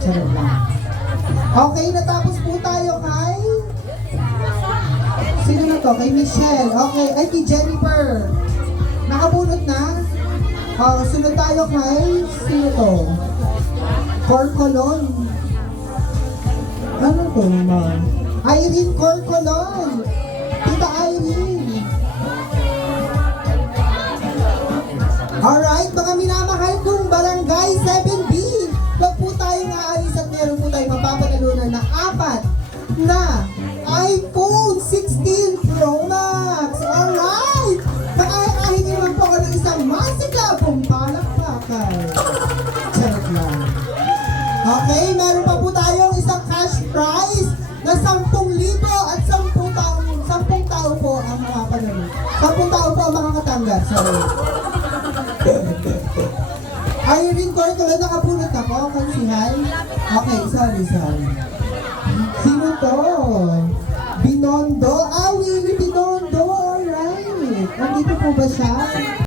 Charot lang. Okay, natapos po tayo kay... Sino na to? Kay Michelle. Okay, ay kay Jennifer. Nakabunot na? Sunod tayo kay... Sino to? Corcolon. Ano to naman? Irene Corcolon. Tita Irene. Alright, mga minamahal kong barangay 7B. Huwag po tayong aalis at meron po tayong mapapanalunan na 4 na iPhone 16 Pro Max. Alright! Nakakahin naman po ako ng isang masigabong palakpakan. Charot lang. Okay, meron pa po tayong isang cash prize na 10,000 at 10 tao po ang mapapanalunan. 10 tao po ang makakatanggap. Sorry. Irene Corcolan, nakabunot ako, kansihan. Okay, sorry. Sino to? Binondo? Willie Binondo, alright. Nandito po ba siya?